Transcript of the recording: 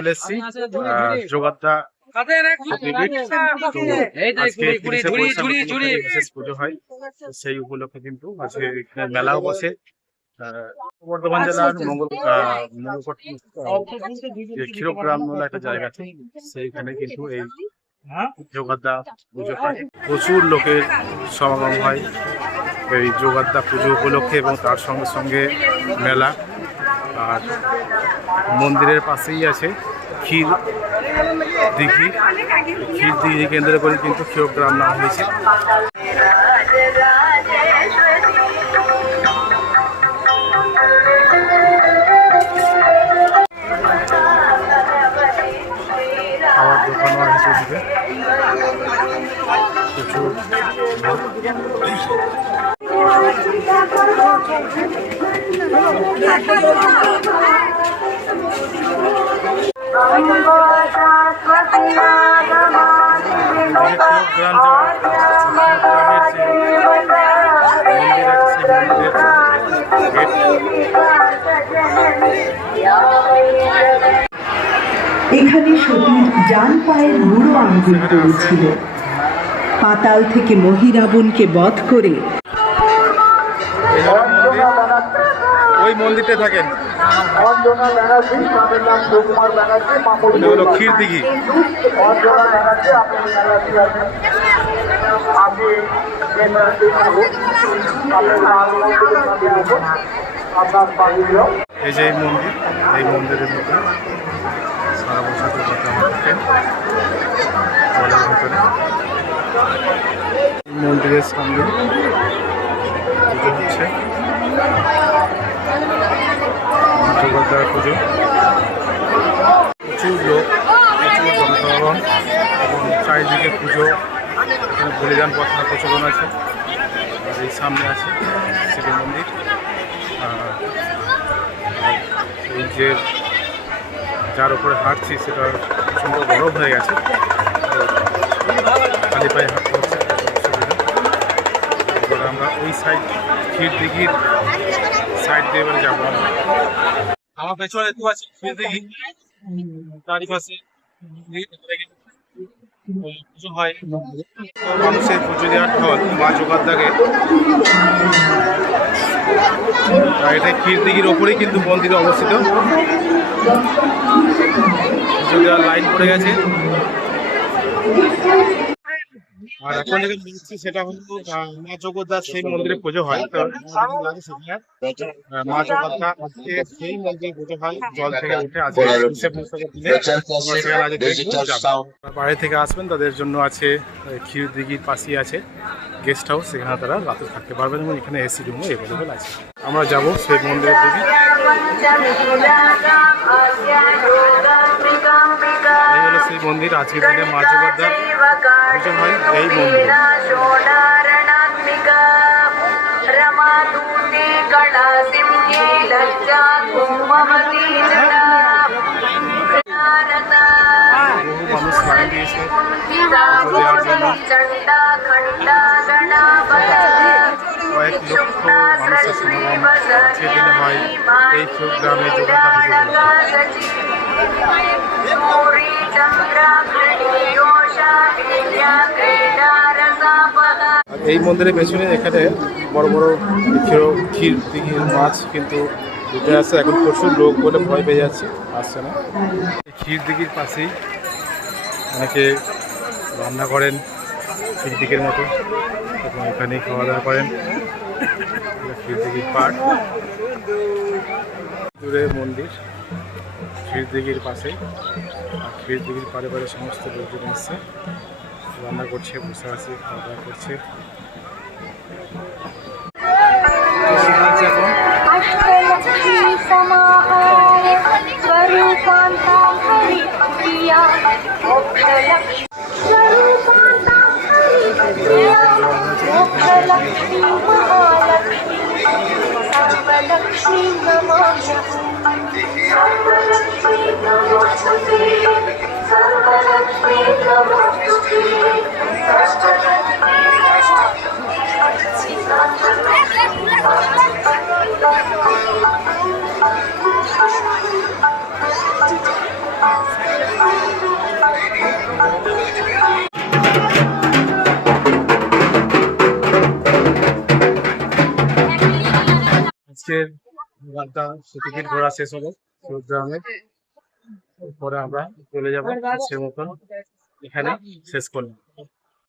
চলে এসেছি। হয়। সেই উপলক্ষে কিন্তু মেলাও বসে। বর্ধমান জেলার মঙ্গল মঙ্গলকোট আহ, যে ক্ষীরগ্রাম বলে একটা জায়গা আছে সেইখানে কিন্তু এই যোগাদ্দা পুজো হয়। প্রচুর লোকের সমাগম হয় এই যোগাদ্দা পুজো উপলক্ষে এবং তার সঙ্গে সঙ্গে মেলা। আর মন্দিরের পাশেই আছে। ক্ষীর দিঘি ক্ষীর দিঘি কেন্দ্র করে কিন্তু ক্ষীরগ্রাম নাম হয়েছে। খাওয়ার দোকানও এখানে সতীর ডান পায়ের বুড়ো আঙ্গুল পড়েছিল। পাতাল থেকে মহিরাবণকে বধ করে মন্দির ওই মন্দিরটা থাকেন। অঞ্জনা ব্যানার্জি স্বামীর নাম সুকুমার ব্যানার্জি মামুল এটা দিঘি। অঞ্জনা ব্যানার্জি আপনি ব্যানার্জি আছেন। বাড়িও এই যে এই মন্দির এই মন্দিরের মধ্যে সারা বছর জলের ভিতরে। মন্দিরের সামনে হচ্ছে। দুর্গার পুজো। প্রচুর লোক, প্রচুর জনসাধারণ এবং চারিদিকে পুজো, এখানে বলিদান পথা প্রচলন আছে, আর এই সামনে আছে শিব মন্দির। এই যে যার উপরে হাঁটছি, সেটা প্রচণ্ড গরম হয়ে গেছে। খালি পায়ে হাঁটতে হচ্ছে আমরা ওই সাইড ক্ষীর দিঘির সাইড দিয়ে এবারে যাব। আমার পেছনে পাচ্ছি ক্ষীর দিঘি চারিপাশে পুজো হয়। মানুষের পুজো দেওয়ার ঢল মা এটা ক্ষীরদিঘির ওপরেই কিন্তু মন্দির অবস্থিত। পুজো দেওয়ার লাইন পড়ে গেছে। আর এখন যেটা দেখছি সেটা হলো মা জগদ্ধার সেই মন্দিরে পুজো হয়। মা জগদ্ধার আজকে সেই মন্দিরে পুজো হয় জল থেকে উঠে আজকে বাইরে থেকে আসবেন তাদের জন্য আছে ক্ষীর দিঘির পাশেই আছে গেস্ট হাউস সেখানে তারা রাতে থাকতে পারবেন এবং এখানে এসি রুমও অ্যাভেলেবেল আছে। আমরা যাব সেই মন্দিরের দিকে। সেই মন্দির আজকের দিনে মা যোগাদার পুজো হয় এই মন্দির। বহু মানুষ লাইন হয় এই সব গ্রামে এই মন্দিরের পেছনে এখানে বড় বড় ক্ষীর ক্ষীর দিঘির মাছ কিন্তু দুটো আছে। এখন প্রচুর লোক বলে ভয় পেয়ে যাচ্ছে, আসছে না। ক্ষীর দিঘির পাশেই অনেকে রান্না করেন দিকের মতো। এবং এখানেই খাওয়া দাওয়া করেন। এটা ক্ষীর দিঘির পার্ক দূরে মন্দির ক্ষীর দিঘির পাশেই আর ক্ষীর দিঘির পারে পারে সমস্ত লোকজন এসছে রান্না করছে বসে আছে খাওয়া দাওয়া করছে তো সেখানে আছে এখন अष्टलक्ष्मी समाहाय स्वरूपान्तां हरिप्रिया मोक्षलक्ष्मी महालक्ष्मी महालक्ष्मी सर्वलक्ष्मी नमोऽस्तु सर्वलक्ष्मी नमोऽस्तु Thank you. আজকের রাতটা টিকিট ঘোরা শেষ হলো গ্রামে পরে আমরা চলে যাব সে মতন এখানে শেষ করলাম।